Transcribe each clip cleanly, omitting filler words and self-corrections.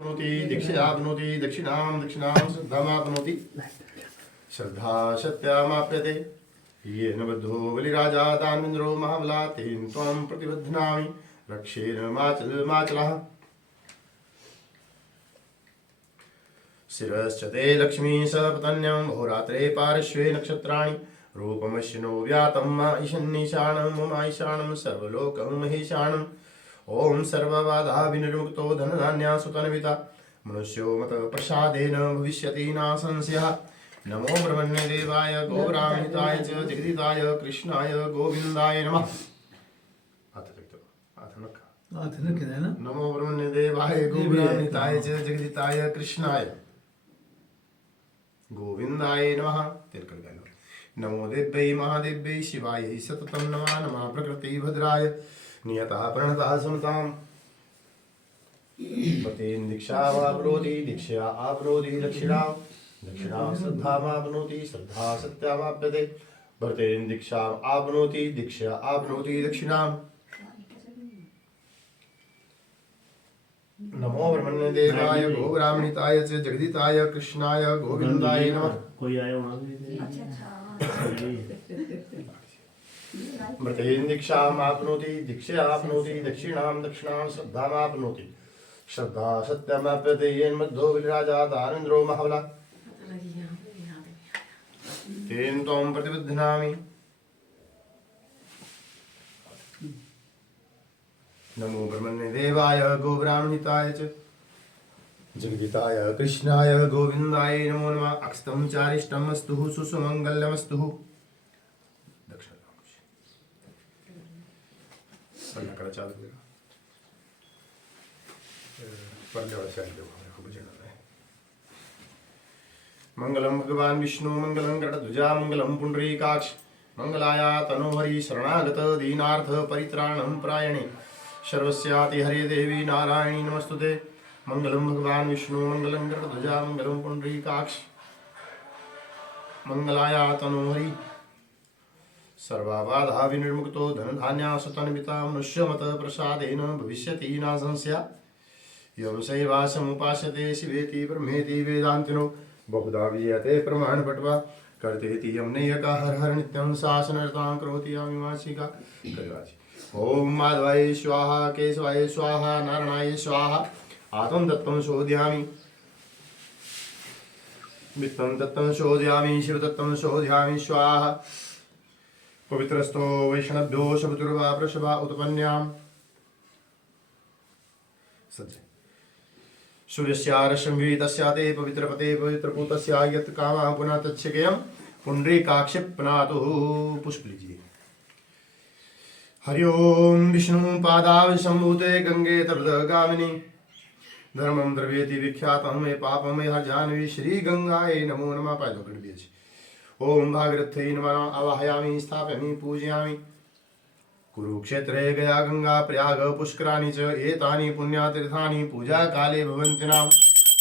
दीक्षाप्नोति दक्षिणां दक्षिणां श्रद्धामाप्नोति श्रद्धा सत्यामाप्यते येन बद्धो बलिराजा दानवेन्द्रो महाबला तेन त्वां प्रतिबध्नामि रक्षेण माचलः शिरश्च ते लक्ष्मी सपत्न्यं अहोरात्रे पार्श्वे नक्षत्राणि रूपमश्विनो व्यातं ईशन्नीशानं मम ईशानं सर्वलोकं महेशानम् ओम सर्वबाधा विनिर्मुक्तो धनधान्यासुतन्विता मनुष्यो मत प्रसादेन भविष्यति न संशयः। नमो ब्रह्मण्य देवाय गोब्राह्मणिताय च जगदिताय कृष्णाय गोविंदाय नमः। नमो ब्रह्मण्य देवाय गोब्राह्मणिताय च जगदिताय कृष्णाय गोविंदाय नमः। नमो देव्यै महादेव्यै शिवायै सततं नमः। नमः प्रकृति भद्राय नियतः प्रणतः समताम् पतेन दीक्षामाप्नोति दीक्षया आप्नोति दक्षिणां दक्षिणां श्रद्धामाप्नोति श्रद्धा सत्यामाप्यते भरतेन दीक्षाम् आप्नोति दीक्षया आप्नोति दक्षिणां। नमो ब्रह्मण्य देवाय गोब्राह्मणिताय च जगदिताय कृष्णाय गोविंदाय नमः। कोई आया वहां मृतेन दीक्षामाप्नोति दीक्षयाप्नोति दक्षिणां दक्षिणां श्रद्धामाप्नोति श्रद्धा सत्यमाप्यते येन बद्धो बलिराजा दानवेन्द्रो महाबला तेन त्वां प्रतिबध्नामि। नमो ब्रह्मण्य देवाय गोब्राह्मणिताय च जगदिताय कृष्णाय गोविंदाय नमो नमः। अक्षतं चारिष्टम् अस्तु सुसुमंगल्यमस्तु। मंगलम भगवान विष्णु मंगलम गरुड़ध्वजा मंगलम पुंडरीकाक्ष मंगलाया तनोहरि शरणागत दीनार्थ परित्राणम प्रायणे सर्वस्याति हरे देवी नारायणी नमस्तुते। मंगलम भगवान विष्णु मंगलम गरुड़ध्वजा मंगलम पुंडरीकाक्ष मंगलाया तनोहरि सर्वबाधा विनिर्मुक्तो धनधान्यासुतन्विता मनुष्यमत प्रसादेन भविष्यति न संशयः। यं शैवासमुपासते शिवेति ब्रह्मेति वेदान्तिनो बहुधा विजयते प्रमाणपट्वा कर्तेति यं नैयका हर हर नित्यं शासनरतां करोति यामिमासिका करिवाचि। ओम माधवाय स्वाहा केशवाय स्वाहा नारायणाय स्वाहा। आत्मं दत्तं शोधयामि वित्तं दत्तं शोधयामि शिवदत्तं शोधयामि स्वाहा। पवित्रस्थो वैष्णव्यो शब्दुर्वा वृषभा उत्पन्याम् सज्ज सूर्यस्यारश्मि तस्याते पवित्रपते पवित्रपूतस्या यत् कामः पुनः तच्छकेयं पुण्डरीकाक्षिप्नातु पुष्प लीजिए। हरि ओम विष्णु पादाव संभूते गंगे तप्तगामिनी धर्मं द्रव्येति विख्यातं मे पापं मे जानवी श्री गंगायै नमो नमः। पादो गणपति ओम भागीरथ्यै नमः। आवाहयामि स्थापयामि पूजयामि। कुरुक्षेत्रे गया गंगा प्रयाग पुष्कराणि च एतानि पुण्यतीर्थानि पूजा काले भवन्ति नाम।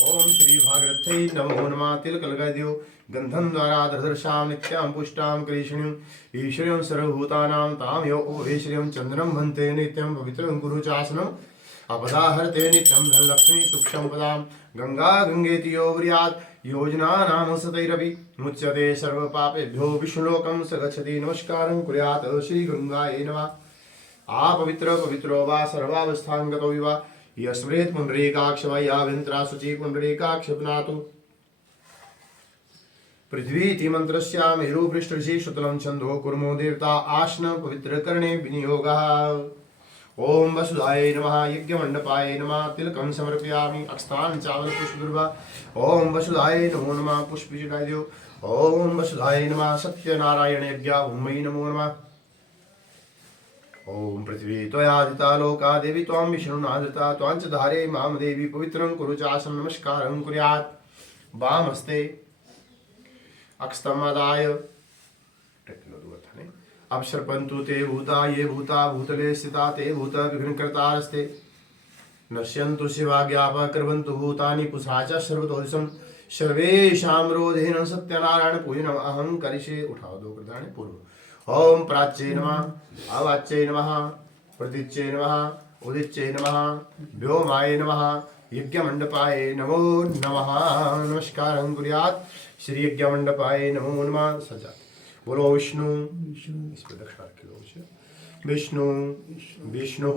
ओम श्री भागीरथ्यै नमो नमः। तिलकलगद्यो गंधं द्वारा दर्दर्शां नित्यां पुष्टां कृष्णीं ईश्वरीं सर्वभूतानां तां यो ओहेश्वरीं चन्द्रं भन्ते नित्यं पवित्रं कुरु चासनम् अपदाहरते नित्यं धनलक्ष्मी सुखसम्पदां। गंगा गंगेति यो व्रियात् योजनानां सतैरपि मुच्यते सर्वपापेभ्यो विष्णुलोकं स गच्छति। नमस्कारं कुर्यात् श्री गंगायै नमः। पवित्र पवित्रो वा सर्वावस्थां गतो विवा यस्मृत् पुंडरीकाक्ष वा याभिन्त्रा शुचि पुंडरीकाक्ष पुनातु। पृथ्वीति मन्त्रस्य मेरुपृष्ठऋषि शुक्लं छन्दो कुर्मो देवता आसन पवित्रकरणे विनियोगः। ओम वसुधाय नमः। यज्ञमण्डपाय नमः। तिलकं समर्पयामि अक्षतान् चावल पुष्पदुर्वा। ओम वसुधाय नमो नमः। पुष्पचिटायो ओम वसुधाय नमः। सत्यनारायण यज्ञाभूमये नमो नमः। ओम पृथ्वी त्वयादिता लोका देवी त्वां विष्णुनादिता त्वांच धारे मां देवी पवित्रं कुरु चासनं नमस्कारं कुर्यात्। वामहस्ते अक्षतमादाय अवसर्पन्तु ते भूता ये भूता भूतले स्थिता ते भूत विघ्नकर्तारस्ते नश्यन्तु शिवाज्ञापः कुर्वन्तु भूतानि पुषा च सर्वतोदिशं सर्वेषां रोधेन सत्यनारायण पूजनम् अहं करिष्ये। उठाओ दो कृतानि पूर्व। ओम प्राच्ये नमः। अवाच्ये नमः। प्रतीच्ये नमः। उदिच्ये नमः। व्योमाय नमः। यज्ञमंडपाय नमो नमः। नमस्कारं कुर्यात् श्री यज्ञमंडपाय नमो नमः। सजा बोलो विष्णु इस पे दक्षिणा रख लो विष्णु विष्णु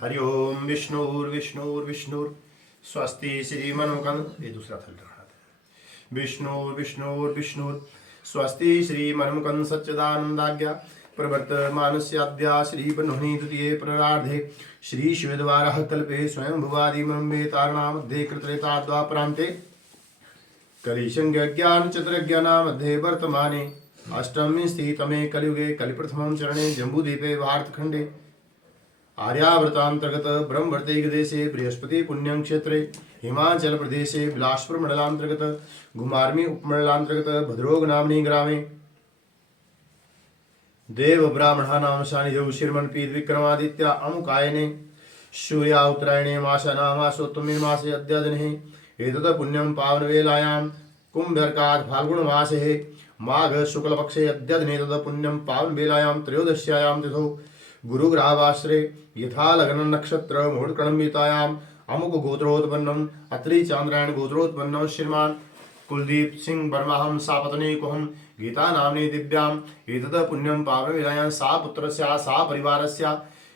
हरि ओम विष्णुर्विष्णुर्विष्णुर स्वस्ति श्री मनोकंद। ये दूसरा थल रखा था। विष्णुर्विष्णुर्विष्णुर स्वस्ति श्री मनमुकंद सच्चिदानंदाज्ञा प्रवर्तमानस्याद्या श्री ब्रह्मणि द्वितीये प्ररार्धे श्री शिवद्वारः कल्पे स्वयं भुवादिमम्बे तारणामध्ये कृत्रेता द्वापरान्ते कलिशंज्ञान चतुर्ज्ञाना मध्ये वर्तमाने अष्टमी स्थितमे कलियुगे कलिप्रथमं चरणे जम्बूद्वीपे भारतखंडे आर्यावर्तांतर्गत ब्रह्मवर्तिकदेशे बृहस्पति पुण्यं क्षेत्रे हिमाचल प्रदेशे बिलासपुर मंडलांतर्गत घुमारमी उपमंडलांतर्गत भद्रोग नामनी ग्रामे देव ब्राह्मणानां सानिध्यौ श्रीमन्पीत विक्रमादित्य अमुकायने सूर्या उत्तरायणे मासनामासोत्तमे मासे अद्यादिने एतत् पुण्यं पावनवेलायां कुम्भर्कात् फाल्गुणमासे माघ शुक्लपक्षे अद्यादिने तत् पुण्यं पावनवेलायां त्रयोदश्यायां तिथौ गुरुग्रावाश्रे यथा लग्न नक्षत्र मुहूर्तकणम्बितायाम् अमुक गोत्रोत्पन्नम अत्रि चांद्रायण गोत्रोत्पन्नम श्रीमान कुलदीप सिंह वर्माहम सापत्नी कुहम गीता नामनी दिव्याम एतत् पुण्यं पावनवेलायां सा पुत्रस्या सा परिवारस्य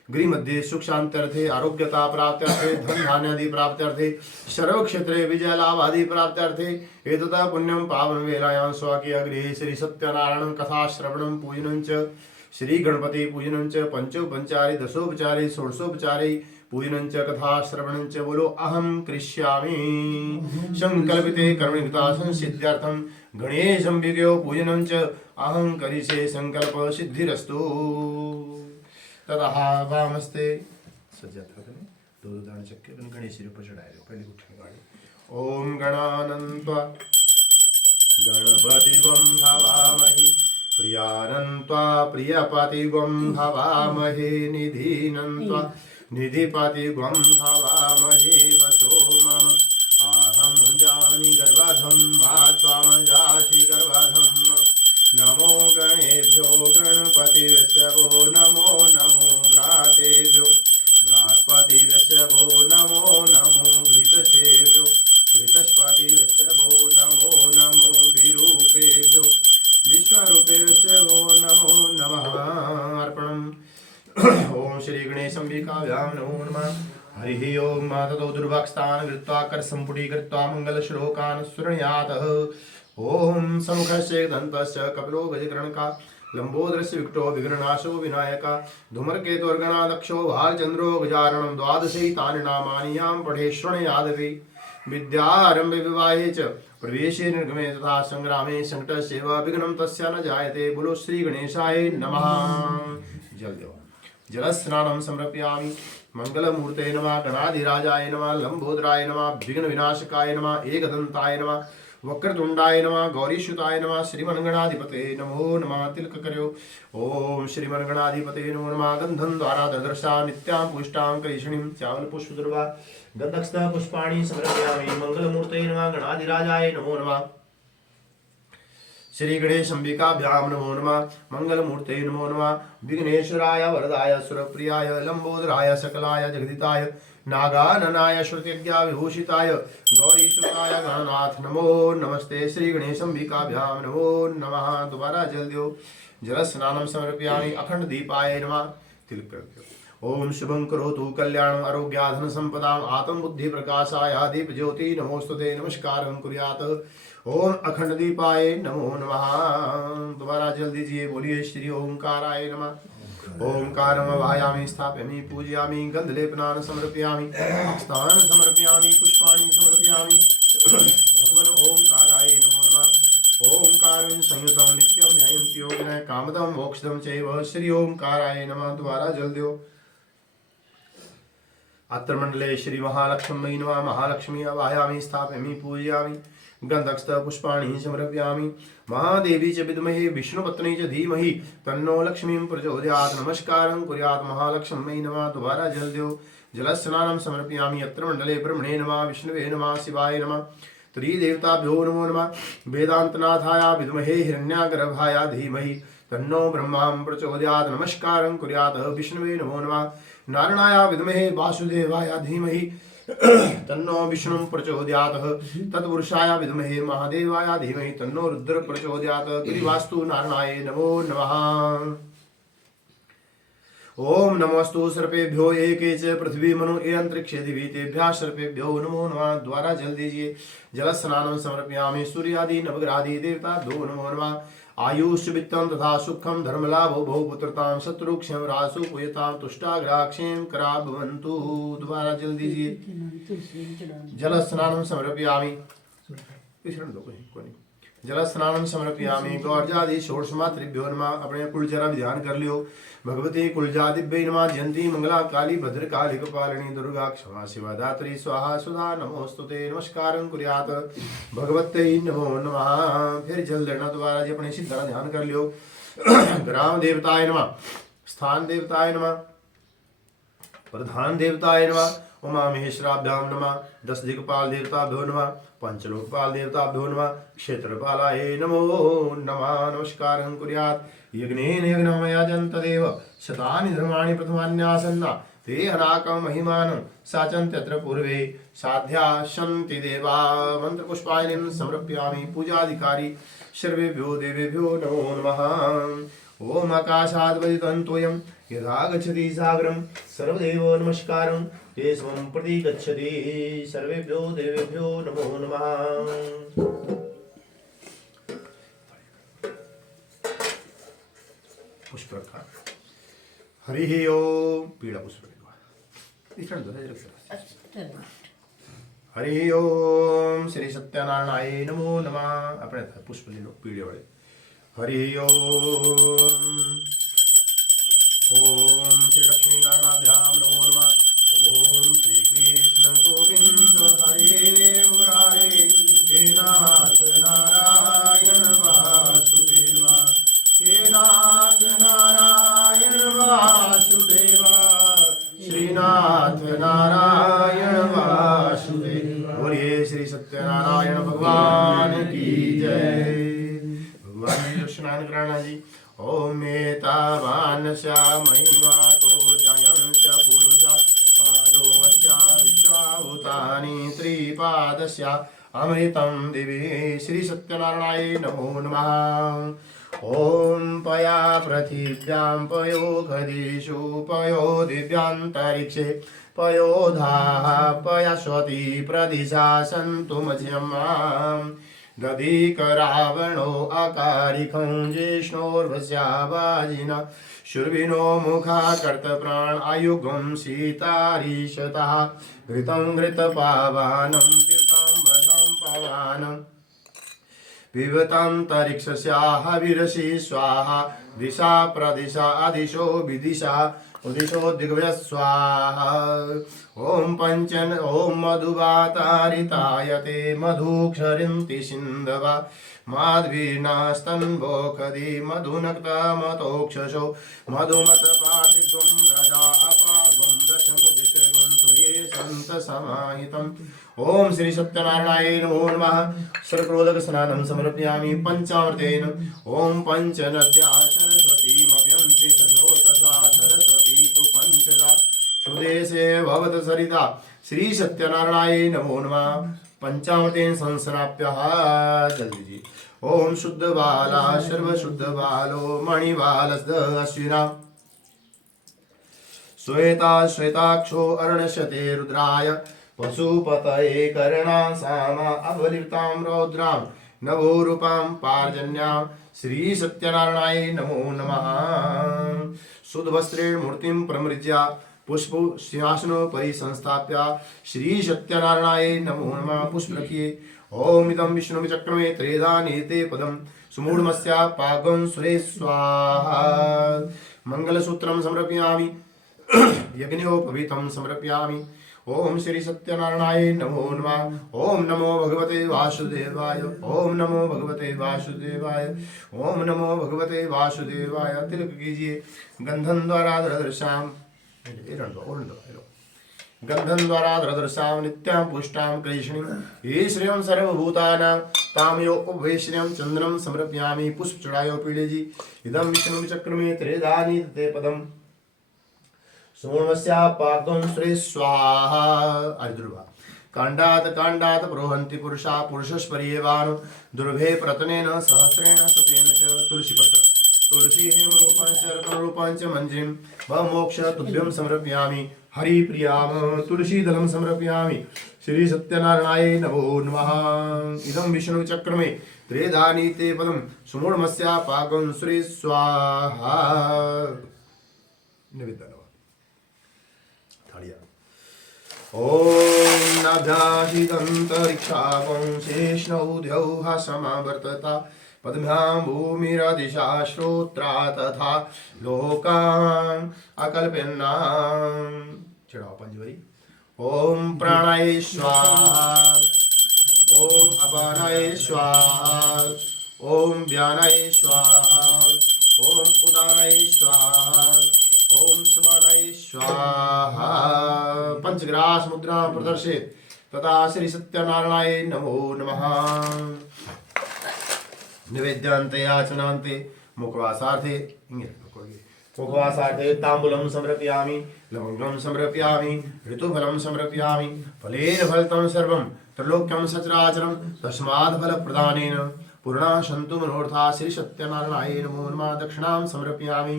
गृहमध्ये सुख शांत्यर्थे आरोग्यता प्राप्त्यर्थे धन धान्यादि प्राप्त्यर्थे सर्वक्षेत्रे विजय लाभादि प्राप्त्यर्थे एतत् पुण्यं पावनवेलायां स्वकीय गृहे श्री सत्यनारायण कथा श्रवणं पूजनं च श्री गणपति पूजनं च पंचोपचारे दशोपचारे षोडशोपचारे पूजनं च कथा श्रवणं च बोलो अहं करिष्यामि संकल्पिते कर्मणिता संसिद्ध्यर्थं गणेशंबिको पूजनं च अहं करिष्ये संकल्प सिद्धिरस्तु। ततः वामस्ते सज्जता करें दो दान चक्के गणेश सिर पर चढ़ाए दो पहले उठने गाड़ी। ओम गणानन्त्वा गणपतिवं हवामहे प्रियानन्त्वा प्रियपतिवं हवामहे निधीनन्त्वा निधिपतिवं हवामहे वसो मम आहं जानि गर्भधं वा त्वां जासि गर्भधं। नमो गणेभ्यो गणपतिर्षभो नमो नमो भ्रातेभ्यो भ्रातपतिर्षभो नमो नमो भृतसेभ्यो भृतस्पतिर्षभो नमो नमो विरूपेभ्यो विश्वरूपेभ्यो नमो नमः। अर्पणम्। ओम श्री गणेशंबिकाभ्यां नमो नमः। हरि ओम ततो दुर्वाक्स्थान कृत्वा करसंपुटी कृत्वा मंगलश्लोकान् सुरण्यातः। ओम समुखस्य दन्तस्य कपिलो गजकर्णका लंबोदरस्य विकटो विघ्ननाशो विनायका धूमकेतुर्गणाध्यक्षो भालचंद्रो गजाननं द्वादशैतानि नामानि यां पठे शृणुयादपि विद्यारंभे विवाहे च प्रवेशे निर्गमे तथा संग्रामे संकटस्यैव विघ्नं तस्य न जायते। बोलो श्री गणेशाय नमः। जल देव जलस्नानं समर्पयामि। मंगलमूर्ते नमः गणाधिराजाय नमः लंबोदराय नमः विघ्न विनाशकाय नमः एकदंताय नमः वक्रतुंडाय नमः गौरीसुताय नमः श्रीमन्गणाधिपते नमो नमः। तिलक करो। ओम श्रीमन्गणाधिपते नमो नमः। गंधं द्वारा ददर्शा नित्यां पुष्टां करीषणीं चावल पुष्प दुर्वा गंधस्थ पुष्पाणि समर्पयामि। मंगलमूर्ते नमः गणाधिराजाय नमो नमः। श्री गणेशंबिकाभ्यां नमो नमः। मंगलमूर्ते नमो नमः। विघ्नेश्वराय वरदाय सुरप्रियाय लंबोदराय सकलाय जगदिताय नागाननाय श्रुतिज्ञा विभूषिताय गौरीसुताय गणनाथ नमो नमस्ते। श्री गणेशंबिकाभ्यां नमो नमः। दोबारा जल दो। जल स्नानं समर्पयामि। अखंड दीपाय नमः। तिलक कर दो। ओम शुभं करोतु कल्याणं आरोग्याधन संपदाम् आत्म बुद्धि प्रकाशाय दीप ज्योति नमोस्तुते नमस्कारं कुर्यात्। ओम अखंड दीपाय नमो नमः। दोबारा जल दीजिए। बोलिए श्री ओंकाराय नमः। ओंकारं वायामि स्थापयामि पूजयामि गंधलेपनान् समर्पयामि स्थान समर्पयामि पुष्पाणि समर्पयामि। भगवन् ओंकाराय नमो नमः। ओंकारेण संयुतं नित्यं ध्यायन्ति योगिनः कामदं मोक्षदं चैव। श्री ओंकाराय नमः। दोबारा जल दो। अत्र मंडले श्री महालक्ष्मी नमः। महालक्ष्मी आवाहयामि स्थापयामि पूजयामि गंधस्थ पुष्पाणि समर्पयामि। महादेवी च विद्महे विष्णुपत्नी च धीमहि तन्नो लक्ष्मीं प्रचोदयात्। नमस्कारं कुर्यात् महालक्ष्मी नमः। दोबारा जल दो। जलस्नानं समर्पयामि। अत्र मंडले ब्रह्मणे नमः विष्णुवे नमः शिवाय नमः त्रिदेवताभ्यो नमो नमः। वेदान्तनाथाय विद्महे हिरण्यागर्भाय धीमहि तन्नो ब्रह्मा प्रचोदयात्। नमस्कारं कुर्यात् विष्णवे नमो नमः। नारायणाय विद्महे वासुदेवाय धीमहि तन्नो विष्णु प्रचोदयात्। तत्पुरुषाय विद्महे महादेवाय धीमहि तन्नो रुद्र प्रचोदयात्। कृवास्तु नारायणाय नमो नमः। ओम नमोस्तु सर्पेभ्यो एके च पृथ्वी मनु ए अंतरिक्ष दिवि तेभ्यः सर्पेभ्यो नमो नमः। द्वारा जल दीजिए। जल स्नानं समर्पयामि। सूर्यादि नवग्रहादि देवताभ्यो नमो नमः। आयुष वित्तं तथा सुखम धर्मलाभो बहुपुत्रतां शत्रुक्षम रासु पुयतां तुष्टाग्राक्षेम करा भवन्तु। दोबारा जल दीजिए। जल स्नानं समर्पयामि। जल स्नानं समर्पयामि। गौर्जादि षोडशमात्रिभ्यो नमः। अपने कुल जरा ध्यान कर लियो। भगवती कुलजादिभ्यै नमः। जयंती मंगला काली भद्रकाली कपालिनी दुर्गा क्षमा शिवा दात्री स्वाहा सुधा नमोस्तुते। नमस्कारं कुर्यात् भगवत्यै नमो नमः। फिर जल देना दोबारा जी। अपने सिद्ध ध्यान कर लियो। ग्राम देवताय नमः। स्थान देवताय नमः। प्रधान देवताय नमः। उमा महेश्वराभ्यां नमः। 10 दिक्पाल देवताभ्यो नमः। पंचलोकपाल देवताभ्यो नमः। क्षेत्रपालाय नमो नमः। नमस्कारं कुर्यात्। यज्ञेन यज्ञमयजन्त देव शतानि धर्माणि प्रथमान्यासन्ना ते अनाकं महिमानं साचन्त्यत्र पूर्वे साध्या सन्ति देवा। मंत्रपुष्पायनं समर्पयामि। पूजाधिकारी सर्वेभ्यो देवेभ्यो नमो नमः। ओम आकाशाद् तोयं यदा गच्छति सागरं सर्वदेव नमस्कारं केशवं प्रति गच्छति। सर्वेभ्यो देवेभ्यो नमो नमः। पुष्प रखा। हरि ओम। पीला पुष्प हरि ओम। श्री सत्यनारायणाय नमो नमः। अपने पुष्प ले लो पीले वाले। हरि ओम। ओम श्री लक्ष्मी नारायणाभ्याम नमो नमः। ओम श्री कृष्ण गोविंद हरे मुरारे हे नाथ नारायण वासुदेवा हे नाथ नारायण वासुदेवा श्रीनाथ नारायण वासुदेव। बोलिए श्री सत्यनारायण भगवान की जय। भगवान जी स्नान कराना जी। ओम एतावानस्या महिमातो जयंच पुरुषा पादोस्या विश्वाभूतानि त्रिपादस्या अमृतं दिवे। श्री सत्यनारायणाय नमो नमः। ओम पया पृथिव्यां पयो खदिषु पयो दिव्यान्तरिक्षे पयोधाः पयस्वती प्रदिशा सन्तु मध्यमाम्। दधिकरावणो अकारिकं जिष्णोर्वस्या वाजिना शूर्विणो मुखा कर्तप्राण आयुगं सीतारीशतः घृतं घृतपावानं पीतं भजं पवानं पिबतान्तरिक्षस्याः विरसि स्वाहा दिशा प्रदिशा अदिशो विदिशा उदिशो दिग्वय स्वाहा। ओम पंचन ओम मधुवातारितायते मधुक्षरिन्ति सिन्धवा माध्वीर्नास्तन्वोखदि मधुनक्तमतोक्षसो मधुमतपादिगुं व्रजा अपागुं दशमुदिशगुं सूर्ये सन्तसमाहितम्। ओम श्री सत्यनारायणाय नमो नमः। सर्वक्रोधक स्नानं समर्पयामि पंचामृतेन। ओम पंचनद्या सरस्वतीमप्यन्ति सजोतसा सरस्वती तु पंचदा सुदेशे भवत सरिता। श्री सत्यनारायणाय नमो नमः। पंचामृतेन संस्नाप्यः जल दीजिए। ओम शुद्ध बाला सर्व शुद्ध बालो मणिबालस्द अश्विना श्वेता श्वेताक्षो अर्णशते रुद्राय पशुपतये कर्णासामा अवलिप्तां रौद्रां नभोरूपां पार्जन्यां। श्री सत्यनारायणाय नमो नमः। शुद्ध वस्त्रेण मूर्तिं प्रमृज्य पुष्प सिंहासनोपरि संस्थाप्य श्री सत्यनारायणाय नमो नमः। पुष्प रखिए। ओम इदं विष्णु चक्रमे त्रेधा नीते पदम सुमूढ़मस्या पागं सुरे स्वाहा। मंगलसूत्रं समर्पयामि। यज्ञोपवीतं समर्पयामि। ओम श्री सत्यनारायणाय नमो नमः। ओम नमो भगवते वासुदेवाय। ओम नमो भगवते वासुदेवाय। ओम नमो भगवते वासुदेवाय। तिलक कीजिए गंधन द्वारा दृश्याम। गंधं द्वारा दृदृशां नित्यां पुष्टां कृष्णीं ये श्रियं सर्वभूतानां तां यो उपवेश्रियं चंद्रं समर्पयामि पुष्पचूड़ायो पीड़े जी इदं विष्णु चक्रमे त्रिदानी ते पदम् सोमस्या पाकं श्री स्वाहा अर्जुर्वा कांडात प्रोहन्ति पुरुषा पुरुषस्पर्येवान् दुर्भे प्रतनेन सहस्रेण सुतेन च तुलसीपत्र तुलसी हेमरूपञ्च रत्नरूपञ्च मञ्जीं मोक्ष तुभ्यं समर्पयामि हरिप्रियां तुलसीदलं समर्पयामि श्री सत्यनारायणाय नमो नमः इदं विष्णुचक्रमे त्रिदानी ते पदं सुमूढमस्या पाकं श्री स्वाहा निवेदन ॐ नाभ्याहिदन्तरिक्षावं शेषनौद्यौः समावर्तता पद्भ्यां भूमिरदिशा श्रोत्रा तथा लोकान् अकल्पन्नां चढ़ाओ पंचवरी ॐ प्राणाय स्वाहा ॐ अपानाय स्वाहा ॐ व्यानाय स्वाहा ॐ उदानाय स्वाहा ॐ समानाय स्वाहा पंचग्रास मुद्रा प्रदर्शित तथा श्री सत्यनारायणाय नमो नमः निवेद्यान्ते याचनान्ते मुखवासार्थे मुखवासार्थे ताम्बूलं समर्पयामि लवङ्गं समर्पयामि ऋतुफलं समर्पयामि फलेन फलितं सर्वं त्रैलोक्यं सचराचरं तस्माद् फलप्रदानेन पूर्णा सन्तु मनोरथा श्री सत्यनारायणाय नमो नमः दक्षिणां समर्पयामि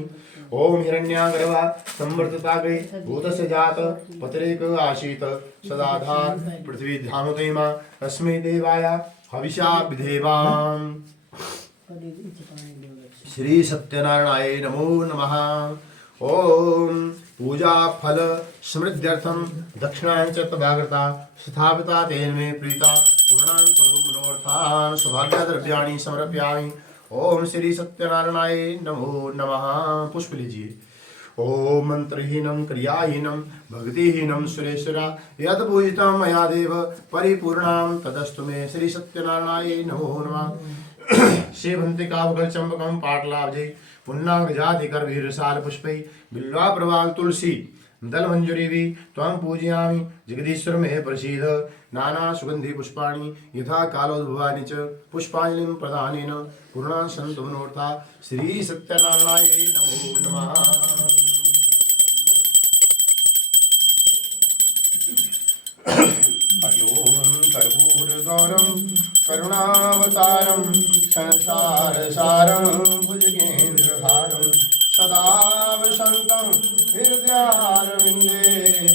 ओम हिरण्यागर्भा संवर्तताग्रे भूतस्य जात पत्रेक आशीत सदाधार पृथ्वी ध्यामुतेमा तस्मै देवाय हविषा विधेवाम् श्री सत्यनारायणाय नमो नमः ओम पूजा फल समृद्ध्यर्थम दक्षिणां च तदागता स्थापिता तेन मे प्रीता पूर्णां करो मनोरथान् सौभाग्य द्रव्याणि समर्पयामि ओम श्री सत्यनारायणाय नमो नमः पुष्प लीजिए ओम मंत्रहीनम क्रियाहीनम भक्तिहीनम सुरेश्वरा यद पूजितं मया देव परिपूर्णां तदस्तु मे श्री सत्यनारायणाय नमो नमः सेवन्तिकावगल चंपकं पाटलाब्जे पुन्नांगजातिकरवीरसाल पुष्पै बिल्वा प्रवाल तुलसी दल मंजूरी भी त्वं पूजयामि जगदीश्वर मे प्रसीद नाना सुगंधि पुष्पाणि यथा कालोद्भवानि च पुष्पांजलिं प्रदानेन पूर्णा सन्तु मनोरथा श्री सत्यनारायणाय नमो नमः हरिओम कर्पूरगौरं करुणावतारं संसारसारं भुजगेन्द्रहारं सदा वसन्तं हृदयारविन्दे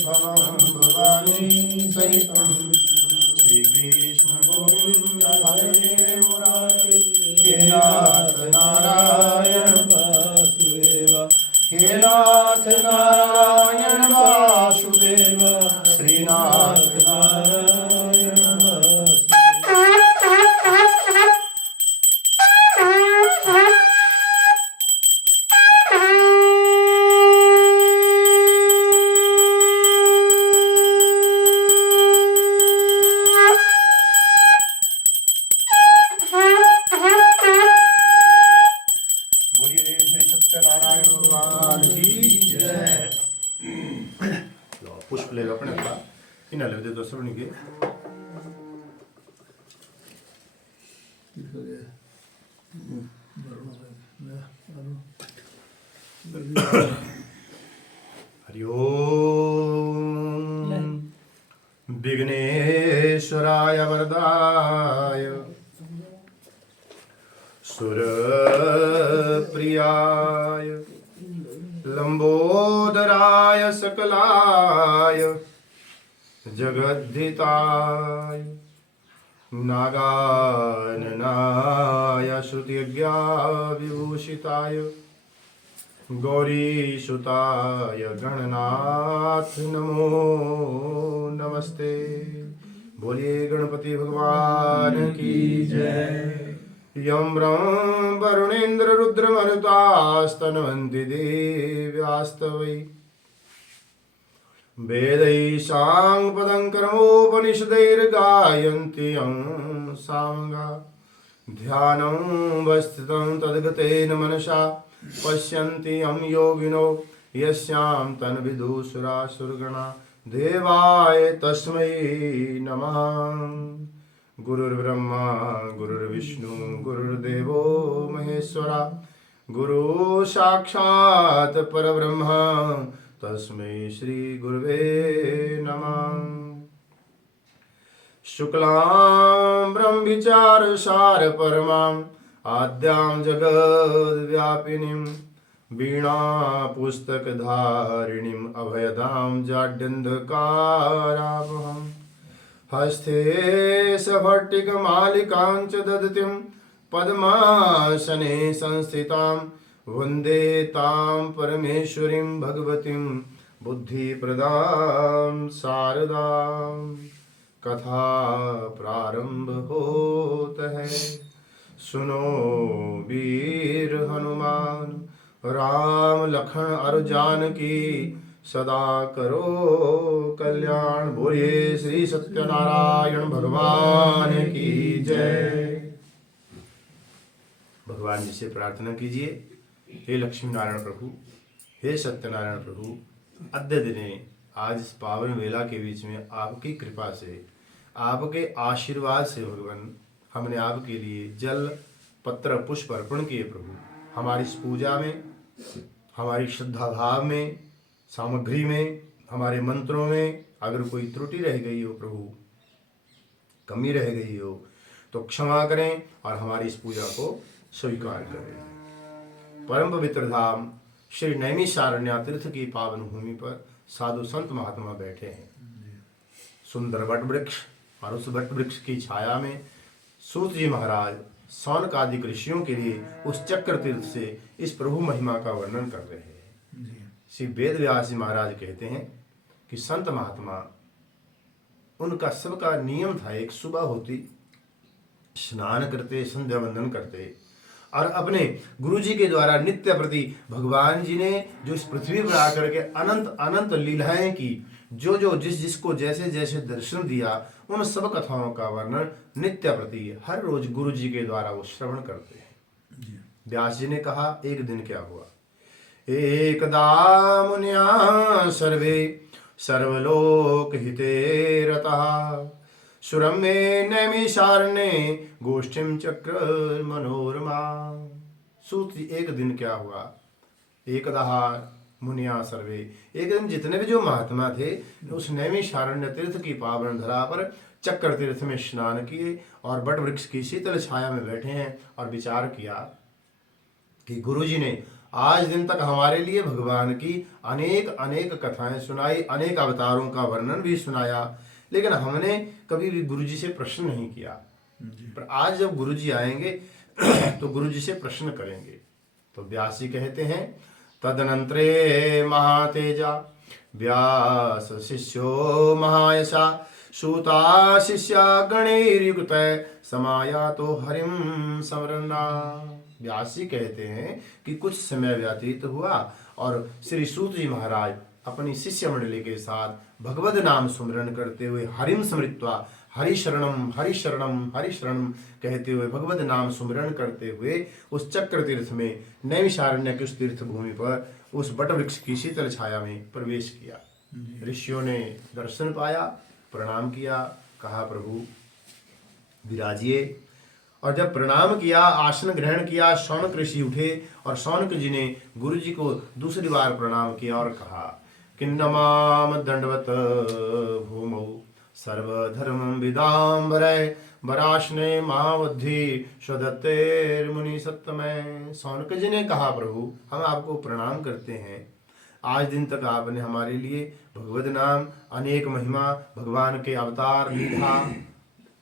भवं भवानी सहितं श्रीकृष्ण गोविन्द हरे मुरारे हे नाथ नारायण वासुदेव हे नाथ नारायण वासुदेव श्रीनाथ नारायण पुष्प ले लो अपने पास इन ले दे दो सब निके हरि ओम विघ्नेश्वराय वरदाय सुरप्रियाय लंबोदराय सकलाय जगद्धिताय नागाननाय श्रुतिज्ञा विभूषिताय गौरीसुताय गणनाथ नमो नमस्ते। बोलिए गणपति भगवान की जय। यं ब्रह्म वरुणेन्द्र रुद्रमरुतास्तन्वन्ति देव्यास्तवै वेदैः साङ्गपदं कर्मोपनिषदैर्गायन्ति यं साङ्गा ध्यानं वस्थितं तद्गतेन मनसा पश्यन्ति यं योगिनो यस्यां तन्विदुः सुरासुरगणा देवाय तस्मै नमः। गुरुर्ब्रह्मा गुरुर्विष्णु गुरुर्देवो महेश्वरा, गुरु साक्षात् परब्रह्म तस्मै श्री गुरुवे नमः। शुक्लां ब्रह्मविचारसार परमां आद्यां जगद्व्यापिनीं वीणा पुस्तकधारिणीम् अभयदां जाड्यन्धकारावहम्। हस्ते सफटिकमालिकां च ददतीं पद्मासने संस्थितां वन्दे तां परमेश्वरीं भगवतीं बुद्धिप्रदां शारदां। कथा प्रारंभ होता है, सुनो वीर हनुमान, राम लखन और जानकी सदा करो कल्याण। बोलिए श्री सत्यनारायण भगवान की जय। भगवान जी से प्रार्थना कीजिए, हे लक्ष्मी नारायण प्रभु, हे सत्यनारायण प्रभु, अद्य दिने आज इस पावन वेला के बीच में आपकी कृपा से, आपके आशीर्वाद से भगवान हमने आपके लिए जल पत्र पुष्प अर्पण किए प्रभु। हमारी इस पूजा में, हमारी श्रद्धा भाव में, सामग्री में, हमारे मंत्रों में अगर कोई त्रुटि रह गई हो प्रभु, कमी रह गई हो तो क्षमा करें और हमारी इस पूजा को स्वीकार करें। परम पवित्र धाम श्री नैमिषारण्य तीर्थ की पावन भूमि पर साधु संत महात्मा बैठे हैं। सुंदर वट वृक्ष और उस वट वृक्ष की छाया में सूत जी महाराज सौनक आदि ऋषियों के लिए उस चक्र तीर्थ से इस प्रभु महिमा का वर्णन कर रहे हैं। श्री वेद व्यास जी महाराज कहते हैं कि संत महात्मा, उनका सबका नियम था, एक सुबह होती, स्नान करते, संध्या वंदन करते और अपने गुरु जी के द्वारा नित्य प्रति भगवान जी ने जो इस पृथ्वी पर आकर के अनंत अनंत लीलाएं की, जो जो जिसको जैसे जैसे दर्शन दिया, उन सब कथाओं का वर्णन नित्य प्रति हर रोज गुरु जी के द्वारा वो श्रवण करते हैं। व्यास जी ने कहा, एक दिन क्या हुआ, एकदा मुनिया सर्वे सर्वलोक हिते रतः सुरम्ये नैमिषारण्ये गोष्ठीं चक्र मनोरमा। सूत जी, एक दिन क्या हुआ, एकदा मुनिया सर्वे, एक दिन जितने भी जो महात्मा थे उस नैमिषारण्य तीर्थ की पावन धरा पर चक्र तीर्थ में स्नान किए और बट वृक्ष की शीतल छाया में बैठे हैं और विचार किया कि गुरु जी ने आज दिन तक हमारे लिए भगवान की अनेक अनेक कथाएं सुनाई, अनेक अवतारों का वर्णन भी सुनाया, लेकिन हमने कभी भी गुरु जी से प्रश्न नहीं किया। पर आज जब गुरु जी आएंगे तो गुरु जी से प्रश्न करेंगे। तो व्यास जी कहते हैं, तदनंतरे महातेजा व्यास शिष्यो महायशा सूता शिष्या गणैर्युक्त समाया तो हरिम समरना। व्यास जी कहते हैं कि कुछ समय व्यतीत हुआ और श्री सूत जी महाराज अपनी शिष्य मंडली के साथ भगवद नाम सुमरण करते हुए हरिम स्मृत्वा, हरि शरणम हरि शरणम हरि शरणम कहते हुए भगवद नाम सुमरण करते हुए उस चक्र तीर्थ में, नैमिषारण्य की उस तीर्थ भूमि पर उस बट वृक्ष की शीतल छाया में प्रवेश किया। ऋषियों ने दर्शन पाया, प्रणाम किया, कहा प्रभु विराजिए। और जब प्रणाम किया, आसन ग्रहण किया, शौनक ऋषि उठे और शौनक जी ने गुरु जी को दूसरी बार प्रणाम किया और कहा, किन्नमाम दंडवत भूमौ सर्वधर्मं विदाम्बरे वराशने महावद्धि स्वदत्तेर मुनि सत्तमय। शौनक जी ने कहा, प्रभु हम आपको प्रणाम करते हैं, आज दिन तक आपने हमारे लिए भगवद नाम, अनेक महिमा, भगवान के अवतार, लीला,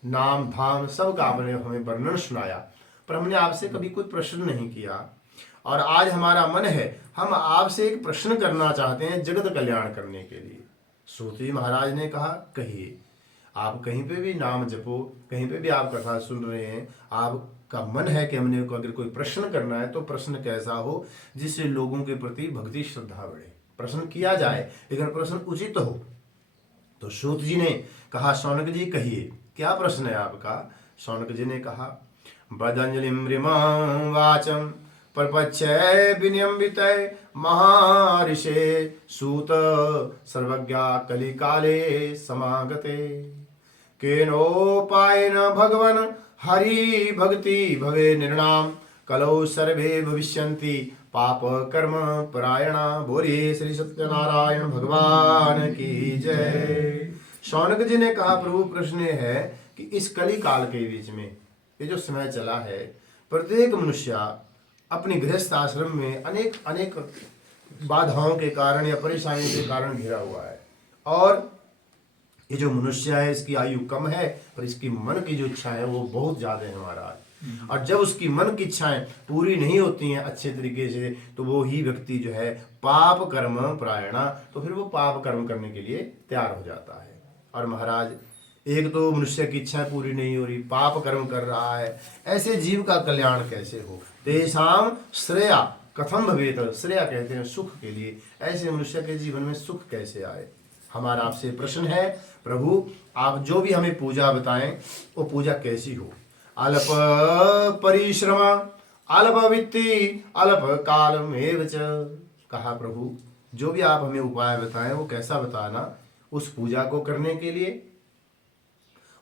नाम धाम सब का आपने हमें वर्णन सुनाया, पर हमने आपसे कभी कोई प्रश्न नहीं किया। और आज हमारा मन है, हम आपसे एक प्रश्न करना चाहते हैं जगत कल्याण करने के लिए। सूत जी महाराज ने कहा, कहिए। आप कहीं पे भी नाम जपो, कहीं पे भी आप कथा सुन रहे हैं, आपका मन है कि हमने अगर कोई प्रश्न करना है तो प्रश्न कैसा हो जिससे लोगों के प्रति भक्ति श्रद्धा बढ़े। प्रश्न किया जाए लेकिन प्रश्न उचित हो। तो सूत जी ने कहा, शौनक जी कहिए, क्या प्रश्न है आपका। शौनक जी ने कहा, बदंजलिम रिमां वाचम प्रपच्य विनियमित महाऋषे सूत सर्वज्ञा कलिकाले समागते केनोपायेन भगवन् हरि भक्ति भवे निर्णाम कलौ सर्वे भविष्यन्ति पाप कर्म परायणा। बोलिए श्री सत्यनारायण भगवान की जय। शौनक जी ने कहा प्रभु प्रश्न है कि इस कली काल के बीच में ये जो समय चला है, प्रत्येक मनुष्य अपनी गृहस्थ आश्रम में अनेक अनेक बाधाओं के कारण या परेशानियों के कारण घिरा हुआ है, और ये जो मनुष्य है इसकी आयु कम है पर इसकी मन की जो इच्छा है वो बहुत ज्यादा है महाराज। और जब उसकी मन की इच्छाएं पूरी नहीं होती हैं अच्छे तरीके से, तो वो ही व्यक्ति जो है पाप कर्म परायणा, तो फिर वो पाप कर्म करने के लिए तैयार हो जाता है। और महाराज एक तो मनुष्य की इच्छाएं पूरी नहीं हो रही, पाप कर्म कर रहा है, ऐसे जीव का कल्याण कैसे हो? तेषाम श्रेया कथम भवेत, श्रेया कहते हैं सुख के लिए, ऐसे मनुष्य के जीवन में सुख कैसे आए? हमारा आपसे प्रश्न है प्रभु, आप जो भी हमें पूजा बताएं वो पूजा कैसी हो? अल्प परिश्रम अल्प वित्ति अल्प कालमेव च। कहा प्रभु जो भी आप हमें उपाय बताएं वो कैसा बताना, उस पूजा को करने के लिए,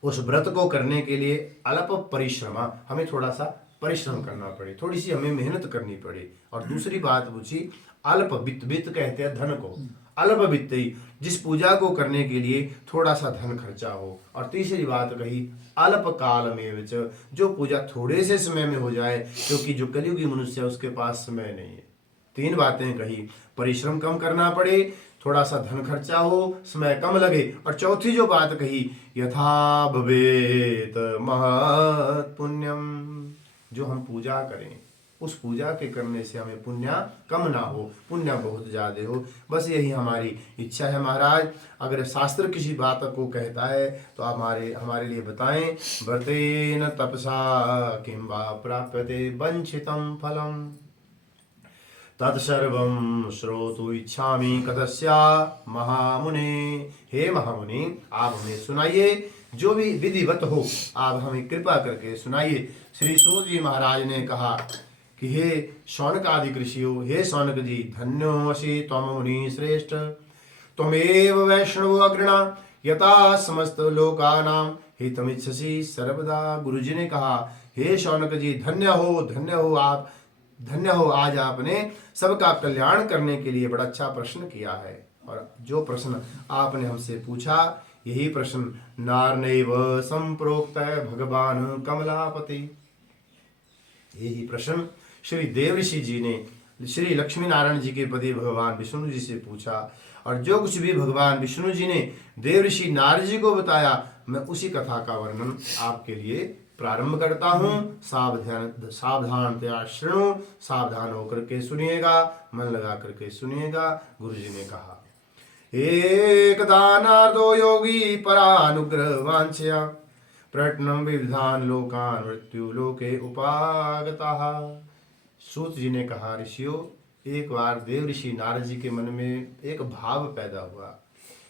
उस व्रत को करने के लिए अल्प परिश्रम, हमें थोड़ा सा परिश्रम करना पड़े, थोड़ी सी हमें मेहनत करनी पड़े। और दूसरी बात पूछी अल्प वित्त, वित्त कहते हैं धन को, अल्प वित्त जिस पूजा को करने के लिए थोड़ा सा धन खर्चा हो। और तीसरी बात कही अल्प काल में, जो पूजा थोड़े से समय में हो जाए, क्योंकि जो कलयुगी मनुष्य है उसके पास समय नहीं है। तीन बातें कही, परिश्रम कम करना पड़े, थोड़ा सा धन खर्चा हो, समय कम लगे, और चौथी जो बात कही यथा भवेत महत् पुण्यम, जो हम पूजा करें उस पूजा के करने से हमें पुण्य कम ना हो, पुण्य बहुत ज्यादा हो। बस यही हमारी इच्छा है महाराज। अगर शास्त्र किसी बात को कहता है तो आप हमारे लिए बताएं। व्रतेन तपसा किं वा प्राप्यते वंचितं फलम् तत्सर्वं श्रोतु इच्छामि कतस्या महामुने। हे महामुनि आप हमें सुनाइए, जो भी विधिवत हो आप हमें कृपा करके सुनाइए। श्री सूत जी महाराज ने कहा कि हे शौनक आदि ऋषियों, हे शौनक जी धन्योऽसि त्वं मुनि श्रेष्ठ, त्वमेव वैष्णवो अग्रणा यथा समस्त लोकानां हितमिच्छसि सर्वदा। गुरु जी ने कहा हे शौनक जी धन्य हो आप, धन्य हो, आज आपने सबका कल्याण करने के लिए बड़ा अच्छा प्रश्न किया है। और जो प्रश्न आपने हमसे पूछा यही प्रश्न नारनैव संप्रोक्त भगवान कमलापति, यही प्रश्न श्री देवऋषि जी ने श्री लक्ष्मी नारायण जी के पति भगवान विष्णु जी से पूछा। और जो कुछ भी भगवान विष्णु जी ने देवऋषि नारद जी को बताया, मैं उसी कथा का वर्णन आपके लिए प्रारंभ करता हूँ। सावधानतया शृणु, सावधान होकर के सुनिएगा, मन लगा करके सुनिएगा। गुरु जी ने कहा एकदा नारदो योगी परानुग्रह वांछया प्रयत्नं विविधान लोकान मृत्यु लोके उपागताः। सूत जी ने कहा ऋषियों, एक बार देव ऋषि नारद जी के मन में एक भाव पैदा हुआ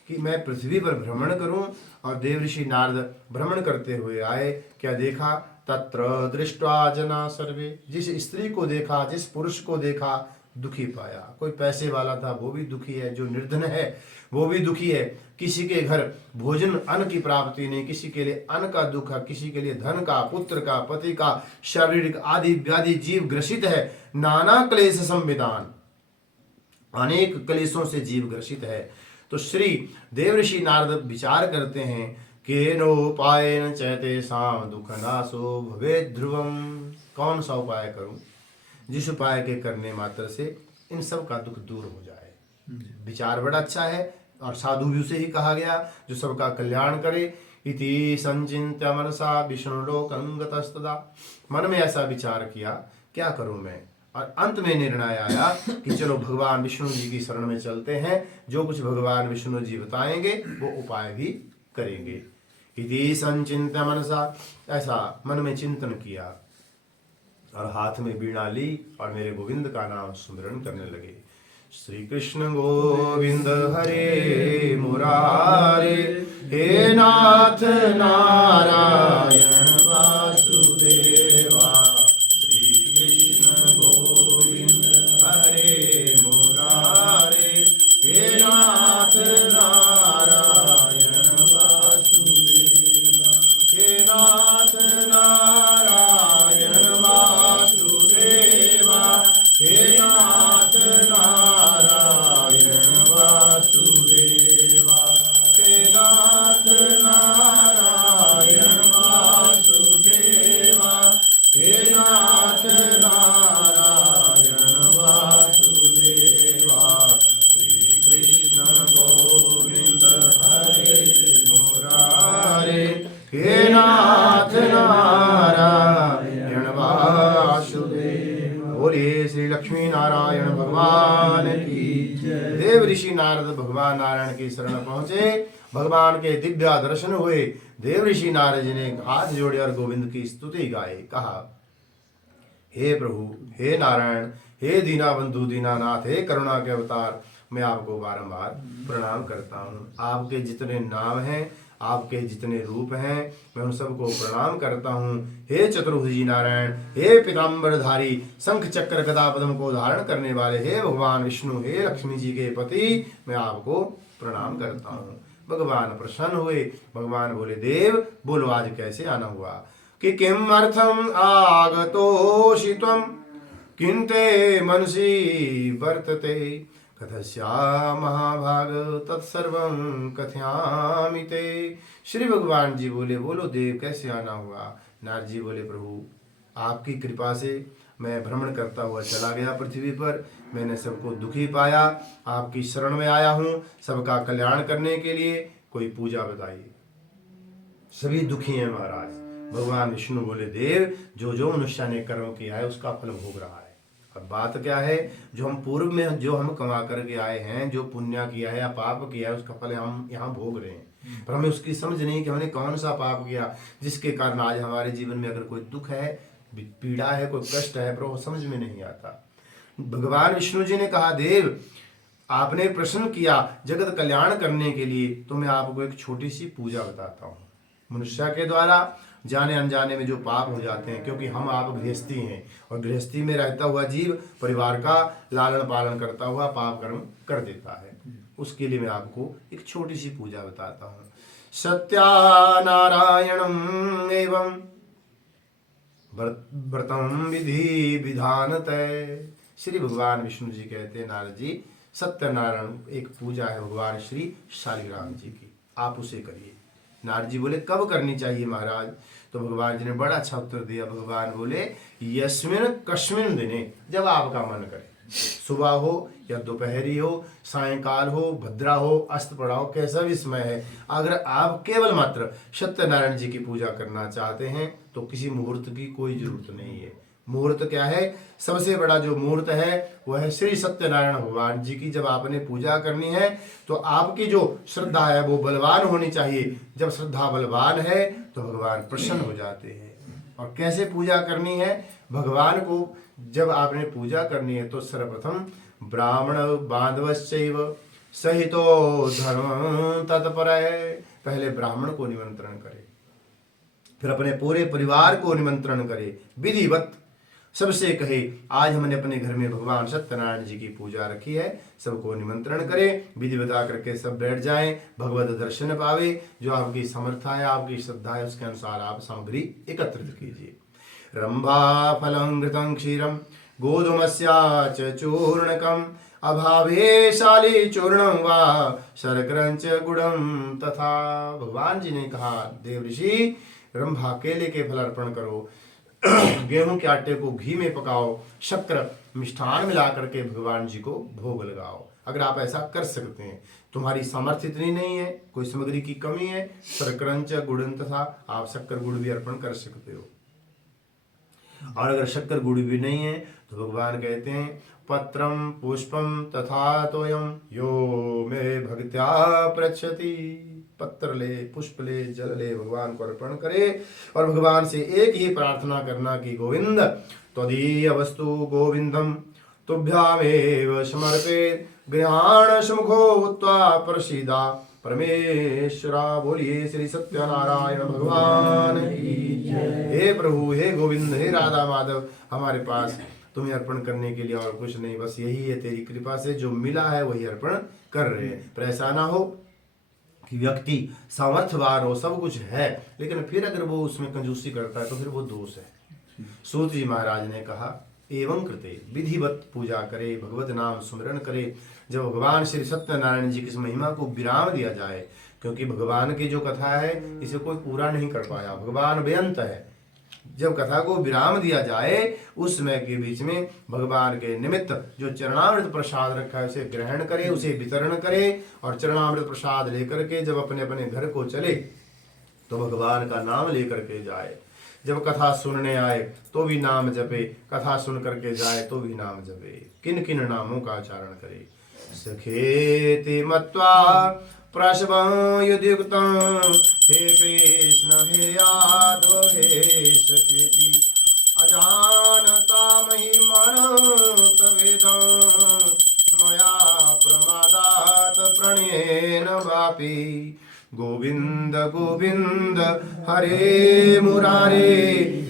कि मैं पृथ्वी पर भ्रमण करूं। और देव ऋषि नारद भ्रमण करते हुए आए, क्या देखा? तत्र दृष्ट्वा जना सर्वे, जिस स्त्री को देखा, जिस पुरुष को देखा दुखी पाया। कोई पैसे वाला था वो भी दुखी है, जो निर्धन है वो भी दुखी है, किसी के घर भोजन अन्न की प्राप्ति नहीं, किसी के लिए अन्न का दुख है, किसी के लिए धन का, पुत्र का, पति का, शारीरिक आदि व्याधि जीव ग्रसित है। नाना क्लेश संविधान, अनेक क्लेशों से जीव ग्रसित है। तो श्री देवऋषि नारद विचार करते हैं केनोपायेन चैतेषां दुःखनाशो भवेत् ध्रुवम्, कौन सा उपाय करूं जिस उपाय के करने मात्र से इन सब का दुख दूर हो जाए। विचार बड़ा अच्छा है और साधु भी उसे ही कहा गया जो सबका कल्याण करे। इति संचिन्त्य मनसा विष्णुलोकं गतस्तदा, मन में ऐसा विचार किया क्या करूं मैं, और अंत में निर्णय आया कि चलो भगवान विष्णु जी की शरण में चलते हैं, जो कुछ भगवान विष्णु जी बताएंगे वो उपाय भी करेंगे। इति संचिन्त्य मनसा, ऐसा मन में चिंतन किया और हाथ में वीणा ली और मेरे गोविंद का नाम स्मरण करने लगे। श्री कृष्ण गोविंद हरे मुरारे, हे नाथ नारायण वासुदेवा, श्री कृष्ण गोविंद भगवान की जय। देव ऋषि नारद भगवान नारायण की शरण पहुंचे, भगवान के दिव्य दर्शन हुए। देव ऋषि नारद जी ने हाथ जोड़े और गोविंद की स्तुति गाई। कहा, हे प्रभु, हे नारायण, हे दीना बंधु दीनानाथ, हे करुणा के अवतार, मैं आपको बारंबार प्रणाम करता हूँ। आपके जितने नाम हैं, आपके जितने रूप हैं, मैं उन सबको प्रणाम करता हूँ। हे चतुर्भुजी नारायण, हे पीताम्बरधारी, शंख चक्र गदा पद्म को धारण करने वाले, हे भगवान विष्णु, हे लक्ष्मी जी के पति, मैं आपको प्रणाम करता हूँ। भगवान प्रसन्न हुए। भगवान बोले, देव बोलो आज कैसे आना हुआ? कि किम अर्थम आगतोषि त्वं किन्ते मनसि वर्तते कथस्या महाभाग तत्सर्वं कथयामि ते। श्री भगवान जी बोले, बोलो देव कैसे आना हुआ? नारद जी बोले, प्रभु आपकी कृपा से मैं भ्रमण करता हुआ चला गया पृथ्वी पर। मैंने सबको दुखी पाया, आपकी शरण में आया हूँ सबका कल्याण करने के लिए। कोई पूजा बताइए। सभी दुखी हैं महाराज। भगवान विष्णु बोले, देव जो जो मनुष्य ने कर्म किया है उसका फल भोग रहा है। अब बात क्या है, जो हम पूर्व में जो हम कमा करके आए हैं, जो पुण्य किया है या पाप किया है, उसका फल हम यहाँ भोग रहे हैं। पर हमें उसकी समझ नहीं कि हमने कौन सा पाप किया जिसके कारण आज हमारे जीवन में अगर कोई दुख है, पीड़ा है, कोई कष्ट है, पर वो समझ में नहीं आता। भगवान विष्णु जी ने कहा, देव आपने प्रश्न किया जगत कल्याण करने के लिए, तो मैं आपको एक छोटी सी पूजा बताता हूँ। मनुष्य के द्वारा जाने अनजाने में जो पाप हो जाते हैं, क्योंकि हम आप गृहस्थी हैं और गृहस्थी में रहता हुआ जीव परिवार का लालन पालन करता हुआ पाप कर्म कर देता है। उसके लिए मैं आपको एक छोटी सी पूजा बताता हूँ। सत्यानारायणम एवं व्रतम विधि विधान तय। श्री भगवान विष्णु जी कहते हैं, नारद जी सत्यनारायण एक पूजा है भगवान श्री शालिग्राम जी की, आप उसे करिए। नारद जी बोले, कब करनी चाहिए महाराज? तो भगवान जी ने बड़ा अच्छा उत्तर दिया। भगवान बोले, यस्मिन कस्मिन दिने, जब आपका मन करे, सुबह हो या दोपहरी हो, सायंकाल हो, भद्रा हो, अस्त पड़ा हो, कैसा भी समय है, अगर आप केवल मात्र सत्यनारायण जी की पूजा करना चाहते हैं तो किसी मुहूर्त की कोई जरूरत नहीं है। मुहूर्त क्या है? सबसे बड़ा जो मुहूर्त है वह है श्री सत्यनारायण भगवान जी की। जब आपने पूजा करनी है तो आपकी जो श्रद्धा है वो बलवान होनी चाहिए। जब श्रद्धा बलवान है तो भगवान प्रसन्न हो जाते हैं। और कैसे पूजा करनी है भगवान को? जब आपने पूजा करनी है तो सर्वप्रथम ब्राह्मण बांधवश्चैव सहितो धर्म तत्परः, पहले ब्राह्मण को निमंत्रण करे, फिर अपने पूरे परिवार को निमंत्रण करे। विधिवत सबसे कहे, आज हमने अपने घर में भगवान सत्यनारायण जी की पूजा रखी है, सबको निमंत्रण करें, विधि बता करके सब बैठ जाएं, भगवत दर्शन पावे। जो आपकी समर्था है, आपकी श्रद्धा है, उसके अनुसार आप सामग्री एकत्रित कीजिए। रंभा फलं घृतं क्षीरं गोधूमस्याच चूर्णकम् अभावे शाली चूर्णं वा शर्करंच गुड़ं तथा। भगवान जी ने कहा, देव ऋषि रंभा केले के फल अर्पण करो, गेहूं के आटे को घी में पकाओ, शक्कर मिष्ठान मिला करके भगवान जी को भोग लगाओ। अगर आप ऐसा कर सकते हैं, तुम्हारी सामर्थ्य इतनी नहीं है, कोई सामग्री की कमी है, शर्करंच गुड़ं तथा, आप शक्कर गुड़ भी अर्पण कर सकते हो। और अगर शक्कर गुड़ भी नहीं है तो भगवान कहते हैं, पत्रम पुष्पम तथा तोयम यो मे भक्त्या पृच्छति। पत्र ले, पुष्प ले, जल ले, भगवान को अर्पण करे और भगवान से एक ही प्रार्थना करना कि गोविंद त्वदीय वस्तु गोविंदम तुभ्यामेव समर्पेत गृहाण सुमुखो भूत्वा प्रसीदा परमेश्वरा। बोलिए श्री सत्यनारायण भगवान की जय। हे प्रभु, हे गोविंद, हे राधा माधव, हमारे पास तुम्हें अर्पण करने के लिए और कुछ नहीं, बस यही है, तेरी कृपा से जो मिला है वही अर्पण कर रहे हैं। पर ऐसा ना हो कि व्यक्ति सामर्थ्यवान हो, सब कुछ है, लेकिन फिर अगर वो उसमें कंजूसी करता है तो फिर वो दोष है। सूत जी महाराज ने कहा, एवं कृते विधिवत पूजा करे, भगवत नाम सुमिरन करे। जब भगवान श्री सत्यनारायण जी की इस महिमा को विराम दिया जाए, क्योंकि भगवान की जो कथा है इसे कोई पूरा नहीं कर पाया, भगवान बेअंत है। जब कथा को विराम दिया जाए उस समय के बीच में भगवान के निमित्त जो चरणामृत प्रसाद रखा है उसे ग्रहण करे, उसे वितरण करे और चरणामृत प्रसाद लेकर के जब अपने अपने घर को चले तो भगवान का नाम लेकर के जाए। जब कथा सुनने आए तो भी नाम जपे, कथा सुन करके जाए तो भी नाम जपे। किन किन नामों का उच्चारण करे। सखेति मत्वा प्रसवं युधियुक्तं, हे कृष्ण हे यादव हे सखेति, अजानता महिमनं तवेदं, मया प्रमादात् प्रणयेन वापि। गोविंद गोविंद हरे मुरारे,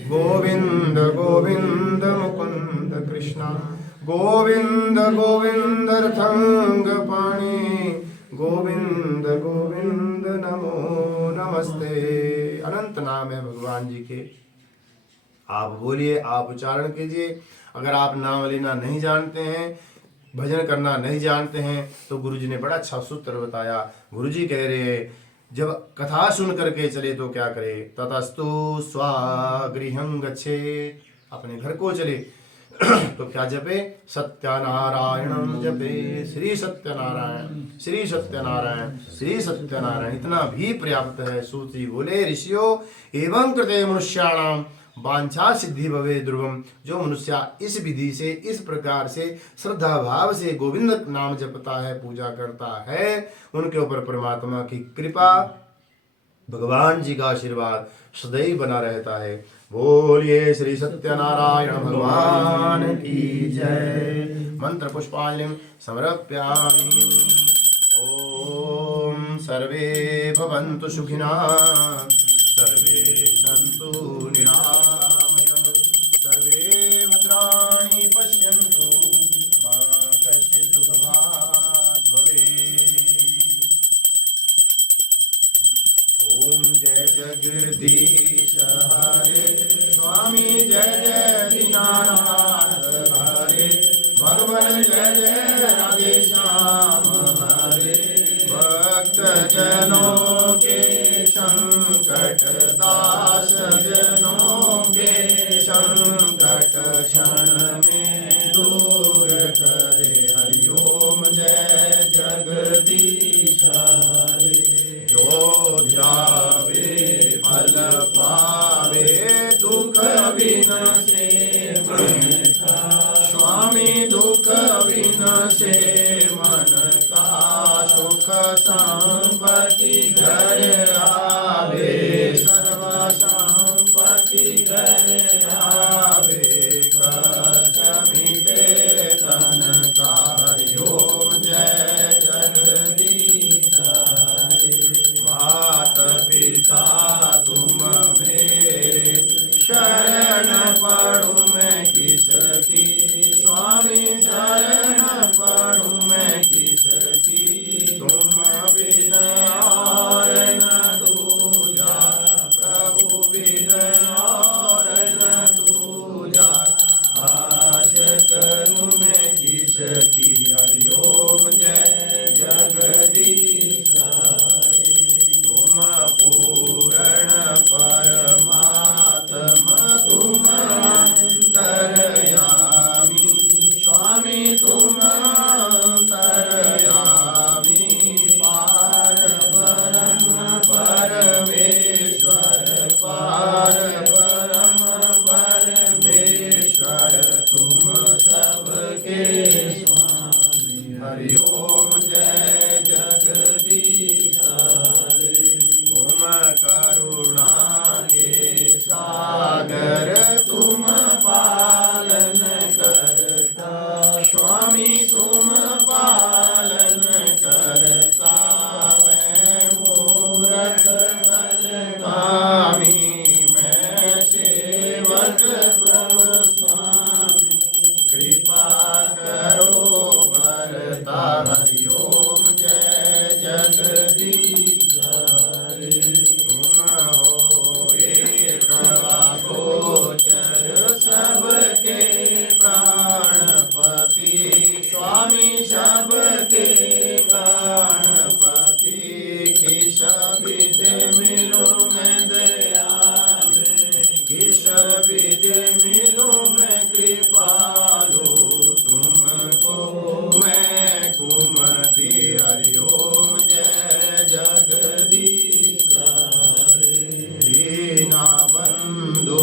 गोविंद गोविंद मुकुंद कृष्ण, गोविंद गोविंद रथंगपाणि, गोविंद गोविंद नमो नमस्ते। अनंत नाम है भगवान जी के। आप बोलिए, आप उच्चारण कीजिए। अगर आप नाम लेना नहीं जानते हैं, भजन करना नहीं जानते हैं, तो गुरुजी ने बड़ा अच्छा सूत्र बताया। गुरुजी कह रहे हैं जब कथा सुन करके चले तो क्या करे। ततस्तु स्वगृहं गच्छेत्, अपने घर को चले तो क्या जपे, सत्यनारायणं जपे। श्री सत्यनारायण श्री सत्यनारायण श्री सत्यनारायण, इतना भी पर्याप्त है। सूत्री बोले ऋषियों एवं कृते मनुष्याणाम वांछा सिद्धि भवे ध्रुवम। जो मनुष्य इस विधि से, इस प्रकार से श्रद्धा भाव से गोविंद नाम जपता है, पूजा करता है, उनके ऊपर परमात्मा की कृपा, भगवान जी का आशीर्वाद सदैव बना रहता है। बोलिए श्री सत्यनारायण भगवान की जय। मंत्र पुष्पांजलि समर्पयामि। ओम सर्वे भवन्तु सुखिनः, सर्वे सन्तु निरामयाः, सर्वे भद्राणि पश्यन्तु, मा कश्चित् दुःखभाग् भवेत्। ओम जय जगदीश हरे, स्वामी जय जय दीनानाथ हरे, भगवान जय जय राधे श्याम हरे। भक्त जनों के संकट दास जनों के संकट क्षण में दूर करे। हरिओम जय जगदीश हरे। जो जावे फल पावे, दुख विनाशे मन का, स्वामी दुख विनाशे मन का, सुख संपत्ति घर आवे, सर्व संपत्ति घर आवे, कष्ट मिटे तन का। हरिओम जय जगदीश हरे। मात पिता तुम मेरे, शरण पढ़ूं मैं किसकी, स्वामी शरण पढ़ूं मैं किसकी। तुम बिन और न दूजा, प्रभु बिन और न दूजा, आश करूं मैं किसकी। हरिओम जय जगदीश हरे। तुम पूर्ण परमात्मा तुम अंतर्यामी, स्वामी तुम अंतर्यामी, पार ब्रह्म परमेश्वर, पार ब्रह्म परमेश्वर, तुम सबके स्वामी। हरिओम जय जगदीश हरे। तुम करुणा के सागर, तुम पालन करता, स्वामी तुम पालन करता। मैं मूरख बलगामी, मैं सेवक प्रभु स्वामी, कृपा करो भरता। हरिओम जय जगदीश हरे। तुम हो एक अगोचर सबके प्राणपति, स्वामी सबके प्राणपति। किस विधि मिलूं मैं दयालु, किस विधि मिलूं मैं कृपालु, तुमको मैं कुमति। हरिओम जय जगदीश हरे। दीना बंधु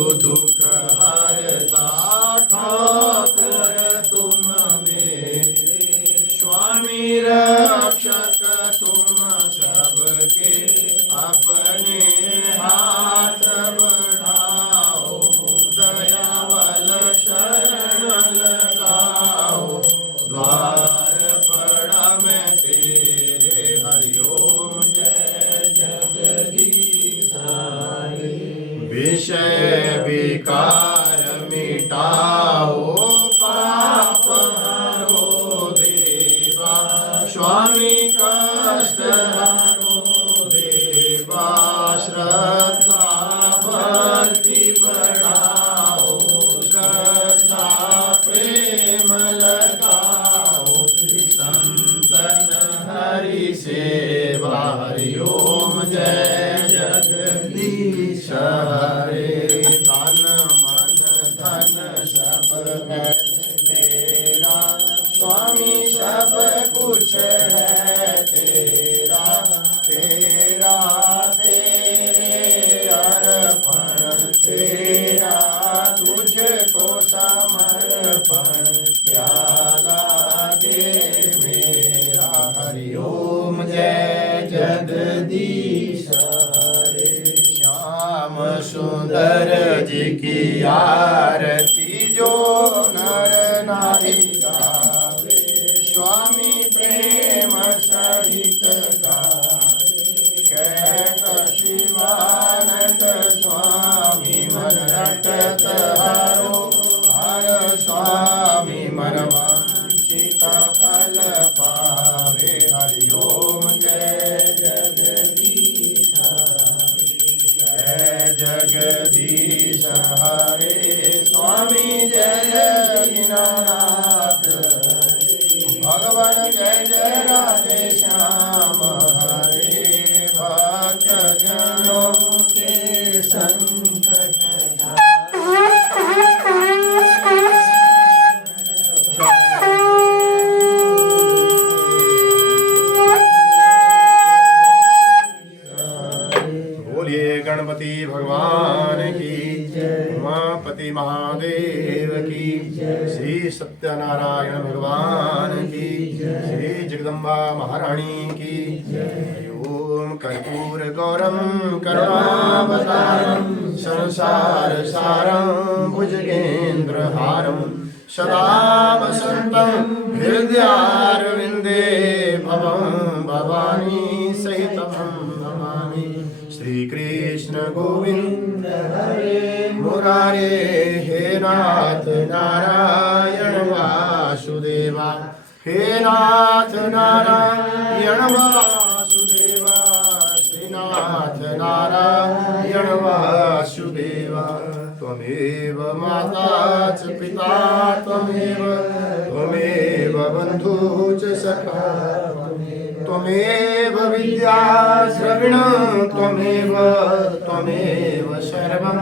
रक्षक तुम सबके अपने हाथ बढ़ाओ, दयावल शरण लगाओ, द्वार पड़ा मैं तेरे, हरिओम जय जगदीश हरे। विषय विकार मिटाओ, पाप हरो देवा, स्वामी कष्ट हरो देवा, श्रद्धा भक्ति बढ़ाओ, श्रद्धा प्रेम लगाओ, संतन हरि सेवा, हरि ओम जय जगदीश हरे। तन मन धन सब है तेरा, स्वामी सब कुछ है तेरा, तेरा तेरे अर्पण तेरा, तुझको समर्पण क्या लागे मेरा, हरि ओम जय जगदीश हरे। श्याम सुंदर जी की आरती जो नर नारी गावे, स्वामी प्रेम सहित गावे, कहत शिवानंद स्वामी मन रटत हरो, हर स्वामी मन वांछित फल पावे, हरि ओम जय जगदीश हरे। जय जगदीश हरे, स्वामी जय दीनानाथ हरे, भगवान जय जय राधे श्याम हरे, भक्त जनों के संकट गणपति भगवान की, उमापति महादेव की, श्री सत्यनारायण भगवान की, श्री जगदम्बा महारानी की। ओम कर्पूर गौरम करुणावतारम, संसार सारम भुजगेंद्र हारम, सदा वसंतम हृदयारविंदे भवं भवानी सहितं नमामि। श्री कृष्ण गोविंद हरे मुरारे, हे नाथ नारायण वासुदेवा, हे नाथ नारायण वासुदेवा, श्रीनाथ नारायण वासुदेवा। त्वमेव माता च पिता त्वमेव, त्वमेव बन्धु च सखा त्वमेव विद्या द्रविण त्वमेव, त्वमेव सर्वं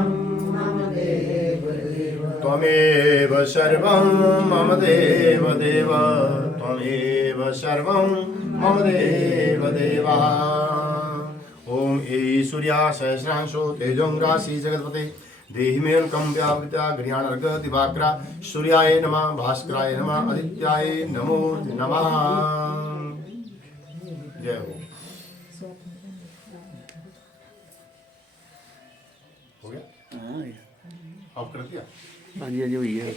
त्वमेव सर्वं मम देव देव, त्वमेव सर्वं मम देव देवा। ओम ऐश्वर्या सहस्रांशो तेजों राशि जगतपते, देहि मे अनुकं व्यावृता गृहाणर्घ दिवाकरा, सूर्याय नमः भास्कराय नमः आदित्याय नमो नमः। जय हो गया? ऑफ कर दिया? हाँ जी हुई है।